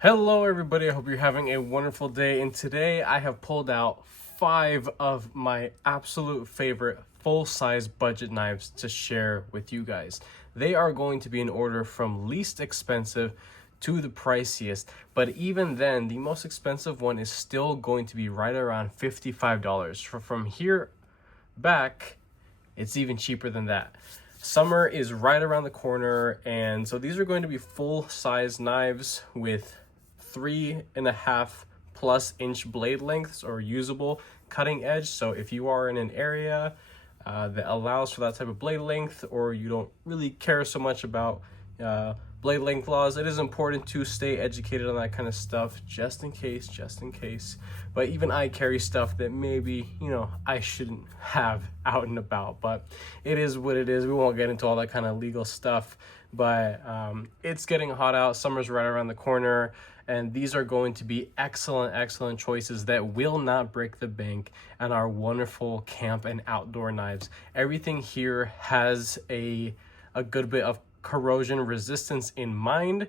Hello everybody, I hope you're having a wonderful day, and today I have pulled out 5 of my absolute favorite full-size budget knives to share with you guys. They are going to be in order from least expensive to the priciest, but even then, the most expensive one is still going to be right around $55. From here back, it's even cheaper than that. Summer is right around the corner, and so these are going to be full-size knives with 3.5+ inch blade lengths or usable cutting edge. So if you are in an area that allows for that type of blade length, or you don't really care so much about blade length laws, it is important to stay educated on that kind of stuff, just in case. But even I carry stuff that maybe, I shouldn't have out and about, but it is what it is. We won't get into all that kind of legal stuff, but it's getting hot out. Summer's right around the corner, and these are going to be excellent choices that will not break the bank and are wonderful camp and outdoor knives. Everything here has a good bit of corrosion resistance in mind.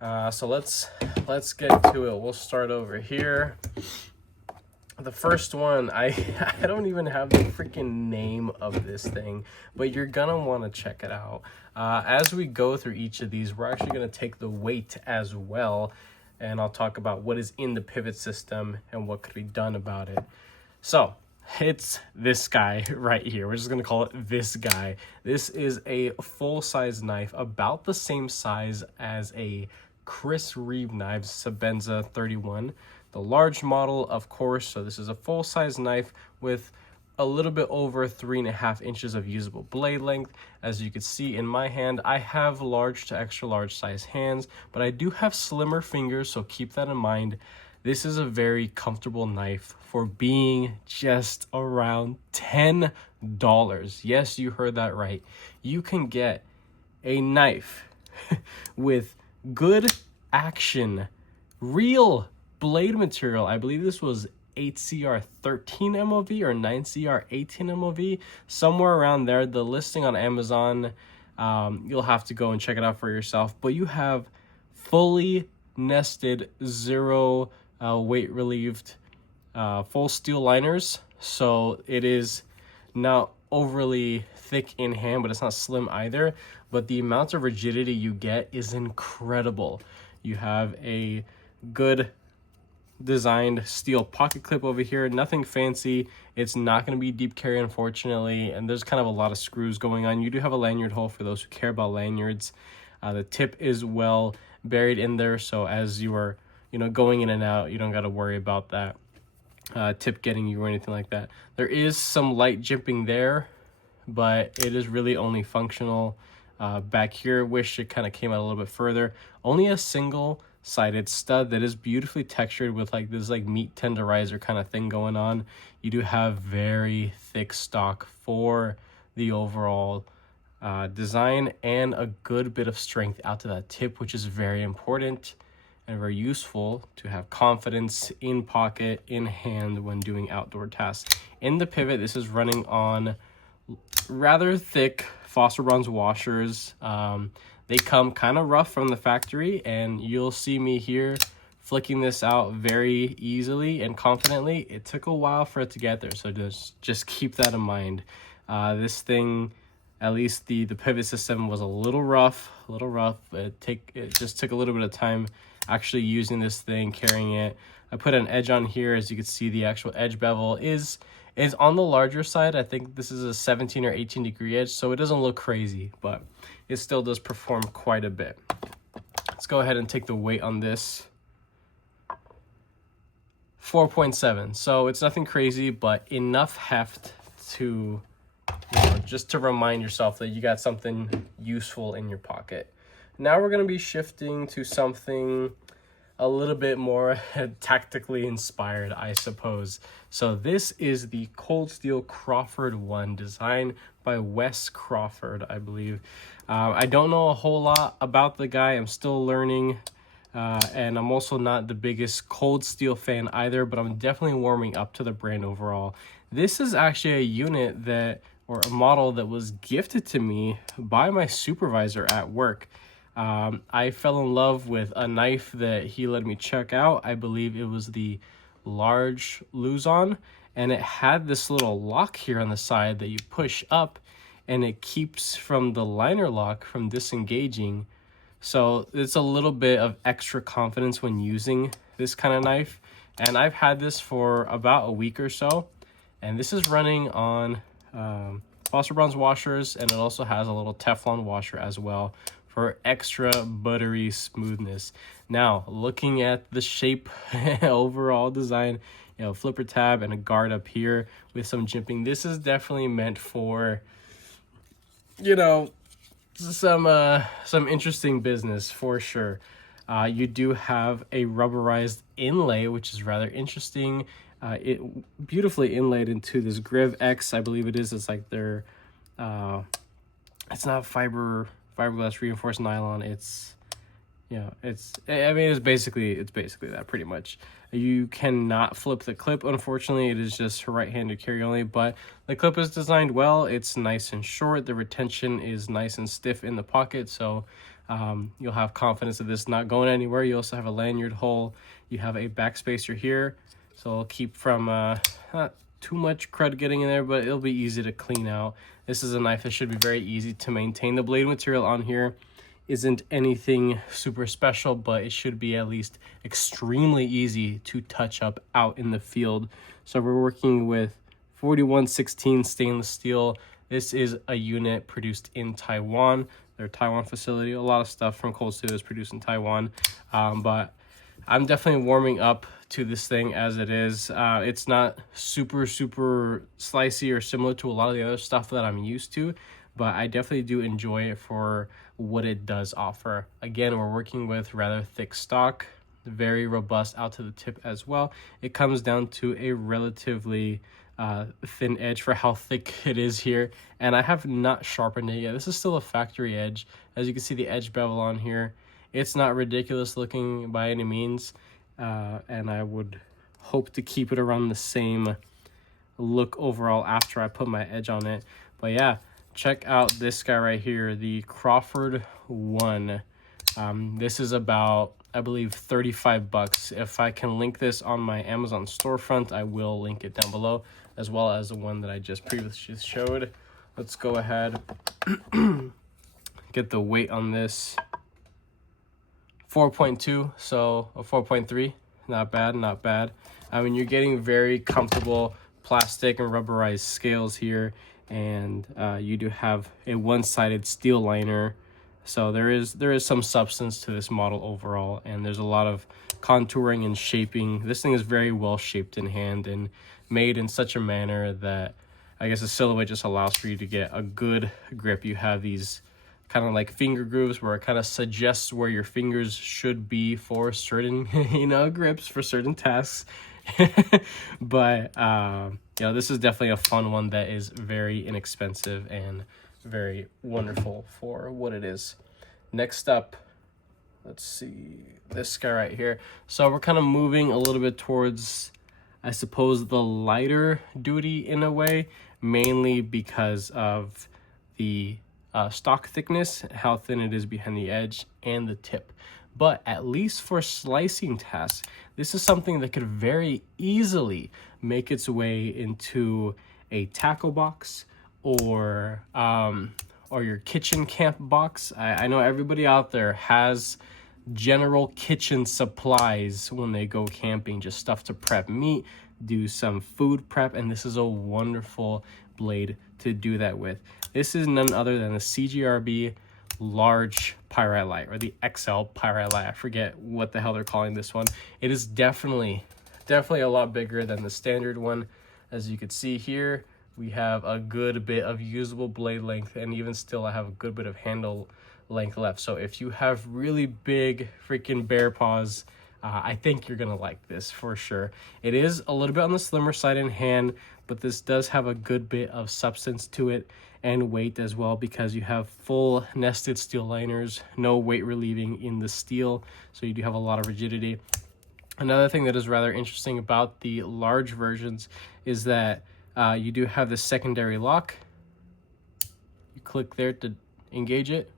So let's get to it. We'll start over here. The first one, I don't even have the freaking name of this thing, but you're gonna want to check it out. As we go through each of these, we're actually gonna take the weight as well, and I'll talk about what is in the pivot system and what could be done about it. So it's this guy right here. We're just gonna call it this guy. This is a full-size knife, about the same size as a Chris Reeve knives Sebenza 31, the large model, of course. So this is a full-size knife with a little bit over 3.5 inches of usable blade length. As you can see in my hand, I have large to extra large size hands, but I do have slimmer fingers, so keep that in mind. This is a very comfortable knife for being just around $10. Yes, you heard that right. You can get a knife with good action, real blade material. I believe this was 8CR 13 MOV or 9CR 18 MOV, somewhere around there. The listing on Amazon, you'll have to go and check it out for yourself. But you have fully nested, zero weight relieved full steel liners, so it is not overly thick in hand, but it's not slim either. But the amount of rigidity you get is incredible. You have a good designed steel pocket clip over here, nothing fancy. It's not going to be deep carry, unfortunately, and there's kind of a lot of screws going on. You do have a lanyard hole for those who care about lanyards. The tip is well buried in there, so as you are going in and out, you don't got to worry about that tip getting you or anything like that. There is some light jimping there, but it is really only functional. Back here, wish it kind of came out a little bit further. Only a single-sided stud that is beautifully textured with this meat tenderizer kind of thing going on. You do have very thick stock for the overall design, and a good bit of strength out to that tip, which is very important and very useful to have confidence in pocket, in hand when doing outdoor tasks. In the pivot, this is running on rather thick phosphor bronze washers. They come kind of rough from the factory, and you'll see me here flicking this out very easily and confidently. It took a while for it to get there, so just keep that in mind. This thing, at least the pivot system, was a little rough. It just took a little bit of time actually using this thing, carrying it. I put an edge on here. As you can see, the actual edge bevel is on the larger side. I think this is a 17 or 18 degree edge, so it doesn't look crazy, but it still does perform quite a bit. Let's go ahead and take the weight on this. 4.7, so it's nothing crazy, but enough heft to just to remind yourself that you got something useful in your pocket. Now we're going to be shifting to something a little bit more tactically inspired, I suppose. So this is the Cold Steel Crawford 1, designed by Wes Crawford, I believe. I don't know a whole lot about the guy. I'm still learning, and I'm also not the biggest Cold Steel fan either, but I'm definitely warming up to the brand overall. This is actually a unit or a model that was gifted to me by my supervisor at work. I fell in love with a knife that he let me check out. I believe it was the large Luzon, and it had this little lock here on the side that you push up, and it keeps from the liner lock from disengaging. So it's a little bit of extra confidence when using this kind of knife. And I've had this for about a week or so, and this is running on phosphor bronze washers, and it also has a little Teflon washer as well for extra buttery smoothness. Now, looking at the shape, overall design, you know, flipper tab and a guard up here with some jimping. This is definitely meant for, you know, some interesting business for sure. You do have a rubberized inlay, which is rather interesting. It beautifully inlaid into this Griv X, I believe it is. It's like their, it's not fiberglass reinforced nylon. It's, you know, I mean, it's basically that pretty much. You cannot flip the clip, unfortunately. It is just right-handed carry only, but the clip is designed well. It's nice and short. The retention is nice and stiff in the pocket, so you'll have confidence of this not going anywhere. You also have a lanyard hole. You have a backspacer here, so it'll keep from not too much crud getting in there, but it'll be easy to clean out. This is a knife that should be very easy to maintain. The blade material on here isn't anything super special, but it should be at least extremely easy to touch up out in the field. So we're working with 4116 stainless steel. This is a unit produced in Taiwan, their Taiwan facility. A lot of stuff from Cold Steel is produced in Taiwan, but I'm definitely warming up to this thing as it is. It's not super slicey or similar to a lot of the other stuff that I'm used to, but I definitely do enjoy it for what it does offer. Again, we're working with rather thick stock, very robust out to the tip as well. It comes down to a relatively thin edge for how thick it is here, and I have not sharpened it yet. This is still a factory edge. As you can see, the edge bevel on here, it's not ridiculous looking by any means, and I would hope to keep it around the same look overall after I put my edge on it. But yeah, check out this guy right here, the Crawford 1. This is about, I believe, 35 bucks. If I can link this on my Amazon storefront, I will link it down below, as well as the one that I just previously showed. Let's go ahead, get the weight on this. 4.2, so a 4.3, not bad, not bad. I mean, you're getting very comfortable plastic and rubberized scales here, and you do have a one-sided steel liner, so there is some substance to this model overall, and there's a lot of contouring and shaping. This thing is very well shaped in hand and made in such a manner that I guess the silhouette just allows for you to get a good grip. You have these kind of like finger grooves where it kind of suggests where your fingers should be for certain, you know, grips for certain tasks. But you know, this is definitely a fun one that is very inexpensive and very wonderful for what it is. Next up, let's see, this guy right here. So we're kind of moving a little bit towards, I suppose, the lighter duty in a way, mainly because of the stock thickness, how thin it is behind the edge and the tip. But at least for slicing tasks, this is something that could very easily make its way into a tackle box or your kitchen camp box. I know everybody out there has general kitchen supplies when they go camping, just stuff to prep meat, do some food prep, and this is a wonderful blade to do that with. This is none other than the CGRB large Pyrite light, or the XL Pyrite light. I forget what the hell they're calling this one. It is definitely a lot bigger than the standard one. As you can see here, we have a good bit of usable blade length, and even still I have a good bit of handle length left. So if you have really big freaking bear paws, I think you're gonna like this for sure. It is a little bit on the slimmer side in hand, but this does have a good bit of substance to it and weight as well, because you have full nested steel liners, no weight relieving in the steel, so you do have a lot of rigidity. Another thing that is rather interesting about the large versions is that you do have the secondary lock. You click there to engage it,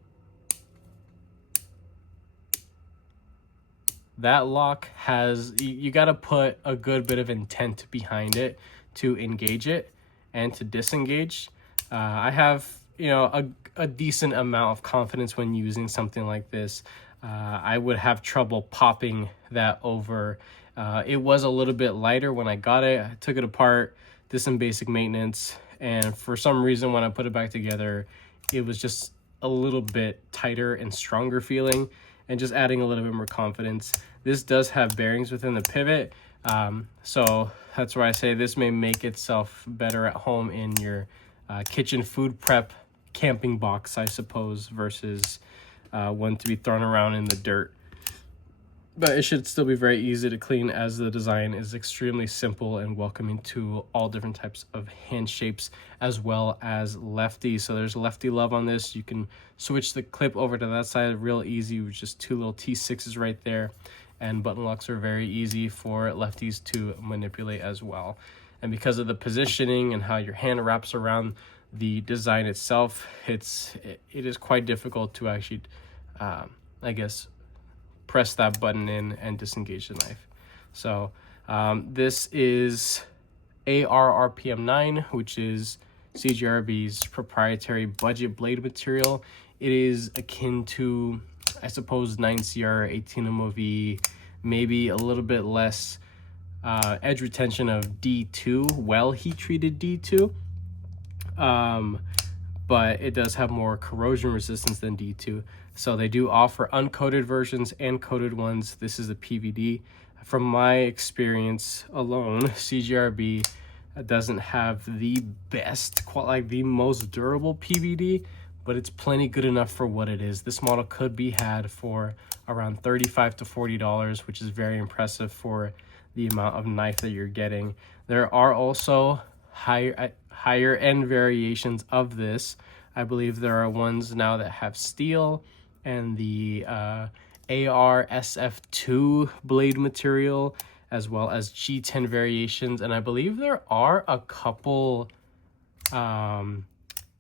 that lock has, you got to put a good bit of intent behind it to engage it and to disengage. I have, you know, a decent amount of confidence when using something like this. I would have trouble popping that over. It was a little bit lighter when I got it. I took it apart, did some basic maintenance, and for some reason when I put it back together, it was just a little bit tighter and stronger feeling, and just adding a little bit more confidence. This does have bearings within the pivot, so that's where I say this may make itself better at home in your kitchen food prep camping box, I suppose, versus one to be thrown around in the dirt. But it should still be very easy to clean, as the design is extremely simple and welcoming to all different types of hand shapes, as well as lefty. So there's lefty love on this. You can switch the clip over to that side real easy with just two little T6s right there. And button locks are very easy for lefties to manipulate as well. And because of the positioning and how your hand wraps around the design itself, it is quite difficult to actually, I guess, press that button in and disengage the knife. So this is ARRPM 9, which is CGRB's proprietary budget blade material. It is akin to, I suppose, 9CR, 18 MOV, maybe a little bit less edge retention of D2, well heat treated D2, but it does have more corrosion resistance than D2. So they do offer uncoated versions and coated ones. This is a PVD. From my experience alone, CGRB doesn't have the best, like the most durable PVD, but it's plenty good enough for what it is. This model could be had for around $35 to $40, which is very impressive for the amount of knife that you're getting. There are also higher end variations of this. I believe there are ones now that have steel and the ARSF2 blade material, as well as G10 variations. And I believe there are a couple, I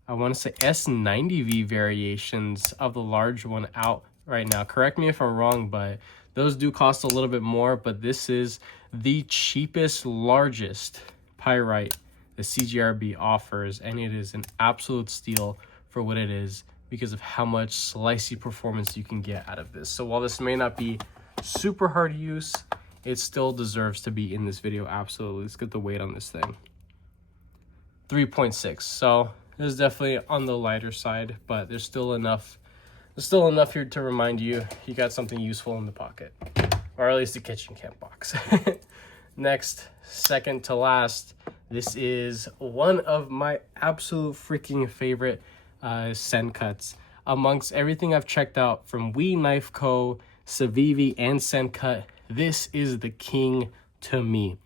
want to say S90V variations of the large one out right now. Correct me if I'm wrong, but those do cost a little bit more. But this is the cheapest, largest pyrite the CGRB offers, and it is an absolute steal for what it is, because of how much slicey performance you can get out of this. So while this may not be super hard to use, it still deserves to be in this video. Absolutely. Let's get the weight on this thing. 3.6. So this is definitely on the lighter side, but there's still enough here to remind you got something useful in the pocket, or at least a kitchen camp box. Next, second to last, this is one of my absolute freaking favorite Sencuts. Amongst everything I've checked out from We Knife Co., Civivi, and Sencut, this is the king to me.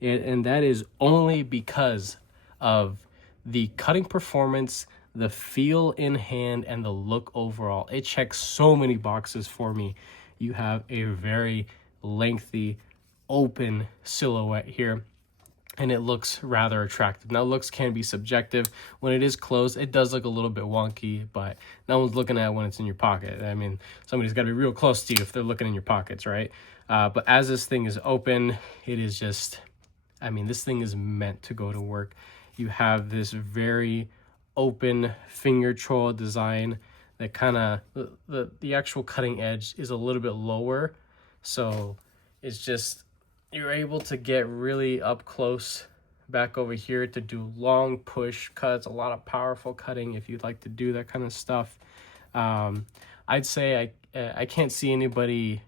And that is only because of the cutting performance, the feel in hand, and the look overall. It checks so many boxes for me. You have a very lengthy, open silhouette here, and it looks rather attractive. Now, looks can be subjective. When it is closed, it does look a little bit wonky, but no one's looking at it when it's in your pocket. I mean, somebody's got to be real close to you if they're looking in your pockets, right? But as this thing is open, it is just, I mean, this thing is meant to go to work. You have this very open finger troll design that kind of, the actual cutting edge is a little bit lower. So it's just, you're able to get really up close back over here to do long push cuts, a lot of powerful cutting if you'd like to do that kind of stuff. I'd say I can't see anybody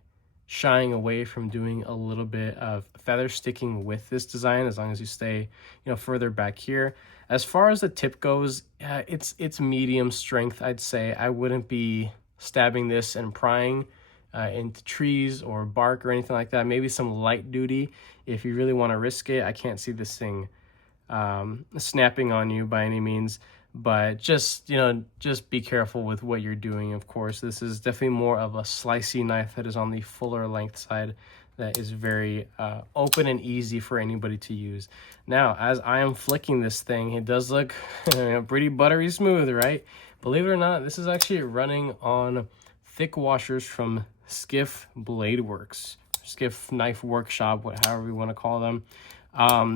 shying away from doing a little bit of feather sticking with this design, as long as you stay, further back here. As far as the tip goes, it's medium strength, I'd say. I wouldn't be stabbing this and prying into trees or bark or anything like that. Maybe some light duty if you really want to risk it. I can't see this thing snapping on you by any means, but just be careful with what you're doing. Of course, this is definitely more of a slicey knife that is on the fuller length side, that is very open and easy for anybody to use. Now, as I am flicking this thing, it does look pretty buttery smooth, right? Believe it or not, this is actually running on thick washers from Skiff Blade Works. skiff knife workshop, however you want to call them.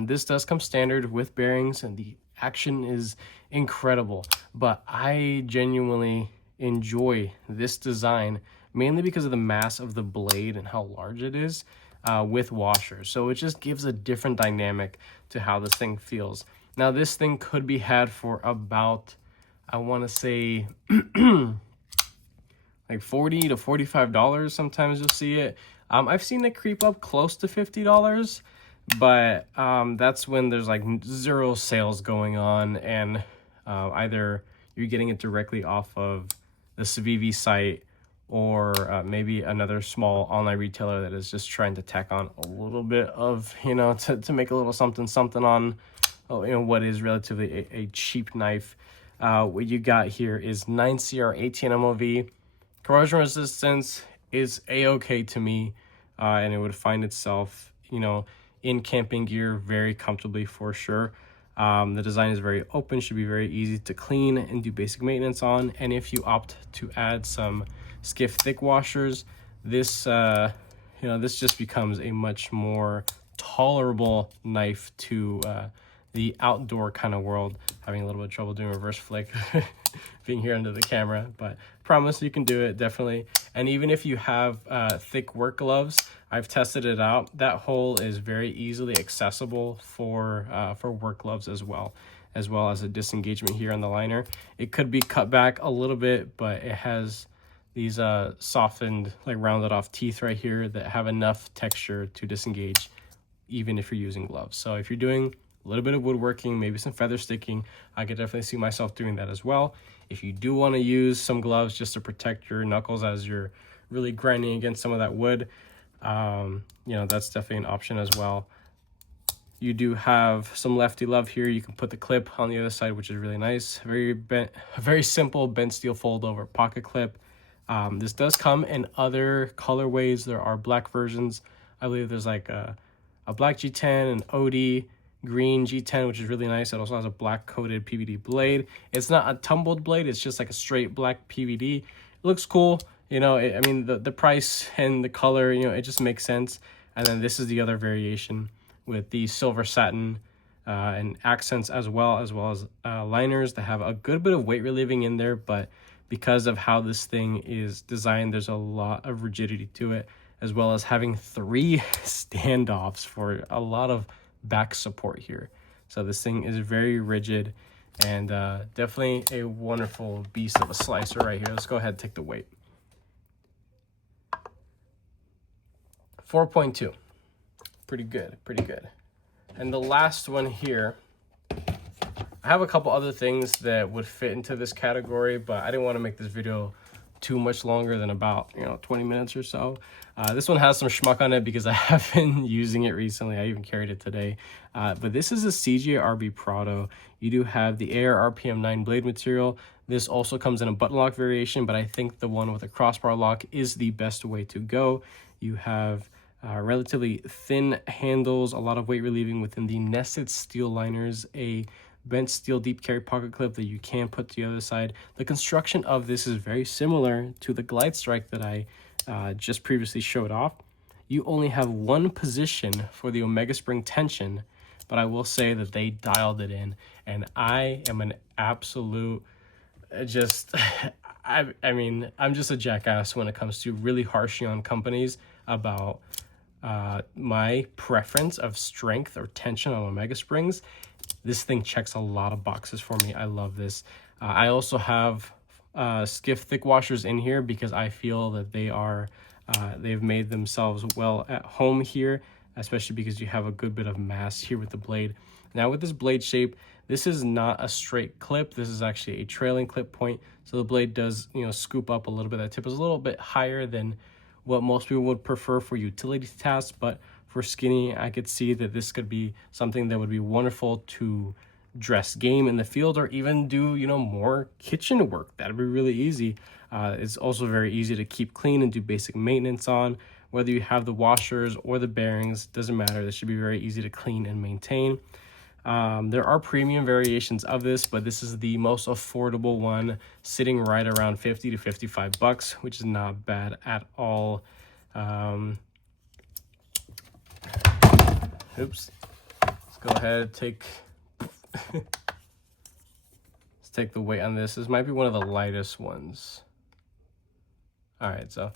This does come standard with bearings, and the action is incredible. But I genuinely enjoy this design mainly because of the mass of the blade and how large it is with washers. So it just gives a different dynamic to how this thing feels. Now this thing could be had for about, I want to say like $40 to $45. Sometimes you'll see it. I've seen it creep up close to $50, but that's when there's like zero sales going on, and either you're getting it directly off of the Civivi site, or maybe another small online retailer that is just trying to tack on a little bit of, you know, to make a little something on, you know, what is relatively a cheap knife. What you got here is 9CR 18 MOV. Corrosion resistance is a-okay to me, and it would find itself, you know, in camping gear very comfortably for sure. The design is very open, should be very easy to clean and do basic maintenance on. And if you opt to add some skiff thick washers, this you know, this just becomes a much more tolerable knife to the outdoor kind of world. Having a little bit of trouble doing reverse flick being here under the camera, but promise you can do it, definitely. And even if you have thick work gloves, I've tested it out. That hole is very easily accessible for work gloves as well as a disengagement here on the liner. It could be cut back a little bit, but it has these softened, like rounded off teeth right here that have enough texture to disengage even if you're using gloves. So if you're doing a little bit of woodworking, maybe some feather sticking, I could definitely see myself doing that as well. If you do want to use some gloves just to protect your knuckles as you're really grinding against some of that wood, you know, that's definitely an option as well. You do have some lefty love here. You can put the clip on the other side, which is really nice. Very simple bent steel fold over pocket clip. This does come in other colorways. There are black versions. I believe there's like a black G10, an OD green G10, which is really nice. It also has a black coated PVD blade. It's not a tumbled blade, it's just like a straight black PVD. It looks cool, you know. I mean, the price and the color, you know, it just makes sense. And then this is the other variation with the silver satin and accents, as well as liners that have a good bit of weight relieving in there, but because of how this thing is designed, there's a lot of rigidity to it, as well as having 3 standoffs for a lot of back support here. So this thing is very rigid, and definitely a wonderful beast of a slicer right here. Let's go ahead and take the weight. 4.2. Pretty good. And the last one here, I have a couple other things that would fit into this category, but I didn't want to make this video too much longer than about, you know, 20 minutes or so. This one has some schmuck on it because I have been using it recently. I even carried it today. But this is a CGRB Proto. You do have the AR RPM 9 blade material. This also comes in a button lock variation, but I think the one with a crossbar lock is the best way to go. You have relatively thin handles, a lot of weight relieving within the nested steel liners, a bent steel deep carry pocket clip that you can put to the other side. The construction of this is very similar to the Glide Strike that I just previously showed off. You only have one position for the Omega Spring tension, but I will say that they dialed it in, and I am an absolute I mean, I'm just a jackass when it comes to really harshing on companies about my preference of strength or tension on Omega Springs. This thing checks a lot of boxes for me. I love this. I also have skiff thick washers in here because I feel that they've made themselves well at home here, especially because you have a good bit of mass here with the blade. Now with this blade shape, this is not a straight clip. This is actually a trailing clip point. So the blade does, you know, scoop up a little bit. That tip is a little bit higher than what most people would prefer for utility tasks, but for skinny, I could see that this could be something that would be wonderful to dress game in the field, or even do, you know, more kitchen work. That'd be really easy. It's also very easy to keep clean and do basic maintenance on. Whether you have the washers or the bearings, doesn't matter. This should be very easy to clean and maintain. There are premium variations of this, but this is the most affordable one, sitting right around 50 to 55 bucks, which is not bad at all. Oops. Let's go ahead, take let's take the weight on this. This might be one of the lightest ones. All right, so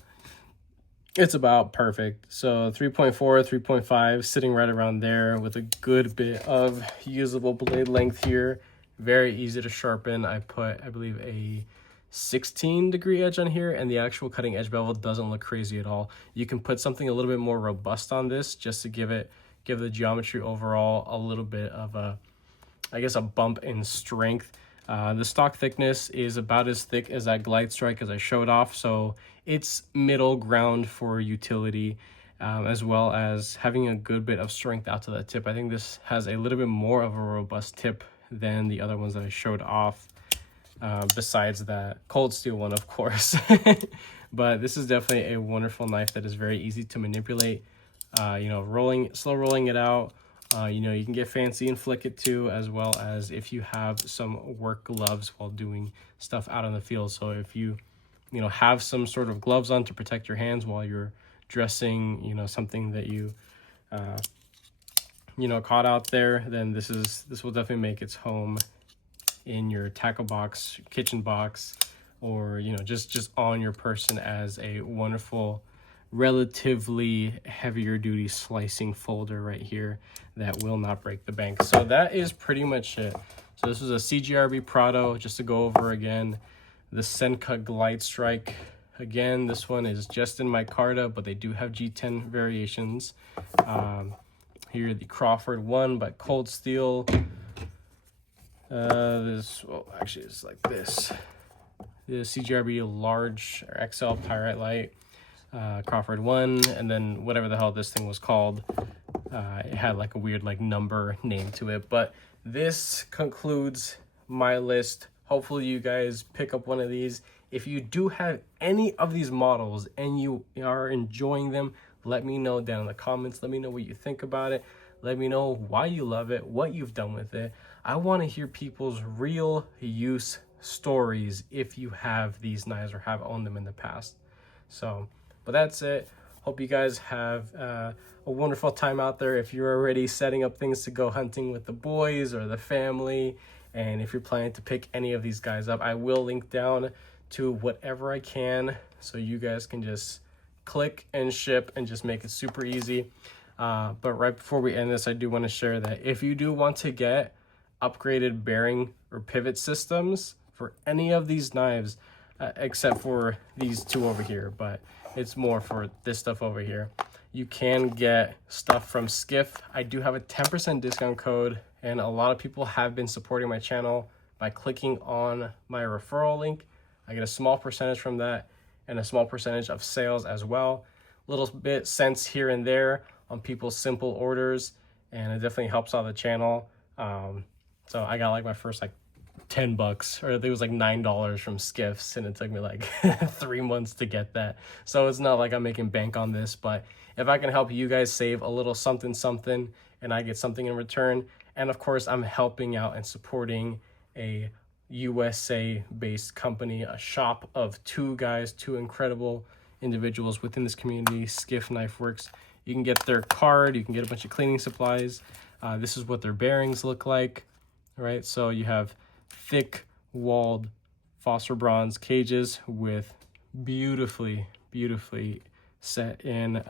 it's about perfect. So 3.4, 3.5, sitting right around there with a good bit of usable blade length here. Very easy to sharpen. I put, I believe, a 16-degree edge on here, and the actual cutting edge bevel doesn't look crazy at all. You can put something a little bit more robust on this just to give the geometry overall a little bit of a, I guess, a bump in strength. The stock thickness is about as thick as that glide strike as I showed off, so it's middle ground for utility, as well as having a good bit of strength out to the tip. I think this has a little bit more of a robust tip than the other ones that I showed off, besides that cold steel one, of course. But this is definitely a wonderful knife that is very easy to manipulate. You know, slow rolling it out. You know, you can get fancy and flick it too, as well as if you have some work gloves while doing stuff out in the field. So if you know, have some sort of gloves on to protect your hands while you're dressing, you know, something that you, you know, caught out there, then this will definitely make its home in your tackle box, kitchen box, or, you know, just on your person as a wonderful, relatively heavier duty slicing folder right here that will not break the bank. So that is pretty much it. So this was a CGRB Proto, just to go over again. The Sencut Glide Strike. Again, this one is just in micarta, but they do have G10 variations. Here, the Crawford one by Cold Steel. Well, actually, it's like this. The CGRB Large or XL Pyrite Light. Crawford 1, and then whatever the hell this thing was called. It had like a weird like number name to it. But this concludes my list. Hopefully you guys pick up one of these. If you do have any of these models and you are enjoying them, let me know down in the comments. Let me know what you think about it. Let me know why you love it, what you've done with it. I want to hear people's real use stories if you have these knives or have owned them in the past. So, but that's it. Hope you guys have a wonderful time out there. If you're already setting up things to go hunting with the boys or the family, and if you're planning to pick any of these guys up, I will link down to whatever I can so you guys can just click and ship and just make it super easy. But right before we end this, I do want to share that if you do want to get upgraded bearing or pivot systems for any of these knives, except for these two over here, but it's more for this stuff over here, you can get stuff from Skiff. I do have a 10% discount code, and a lot of people have been supporting my channel by clicking on my referral link. I get a small percentage from that and a small percentage of sales as well. Little bit cents here and there on people's simple orders, and it definitely helps out the channel. So I got like my first like $10, or I think it was like $9 from Skiffs, and it took me like 3 months to get that. So it's not like I'm making bank on this, but if I can help you guys save a little something and I get something in return, and of course I'm helping out and supporting a USA based company, a shop of two incredible individuals within this community, Skiff Knife Works. You can get their card, you can get a bunch of cleaning supplies. This is what their bearings look like. All right, so you have thick walled phosphor bronze cages with beautifully set in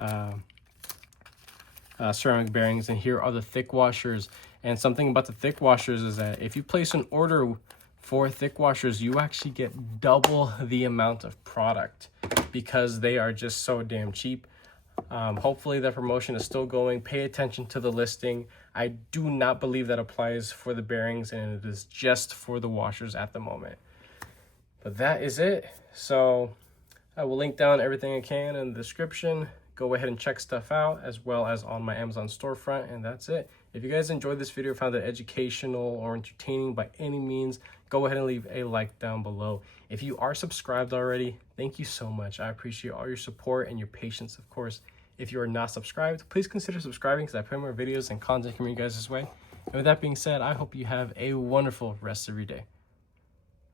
ceramic bearings, and here are the thick washers. And something about the thick washers is that if you place an order for thick washers, you actually get double the amount of product because they are just so damn cheap. Hopefully that promotion is still going. Pay attention to the listing. I do not believe that applies for the bearings, and it is just for the washers at the moment. But that is it. So I will link down everything I can in the description. Go ahead and check stuff out, as well as on my Amazon storefront, and that's it. If you guys enjoyed this video, found it educational or entertaining by any means, go ahead and leave a like down below. If you are subscribed already, thank you so much. I appreciate all your support and your patience, of course. If you are not subscribed, please consider subscribing, because I put more videos and content from you guys this way. And with that being said, I hope you have a wonderful rest of your day.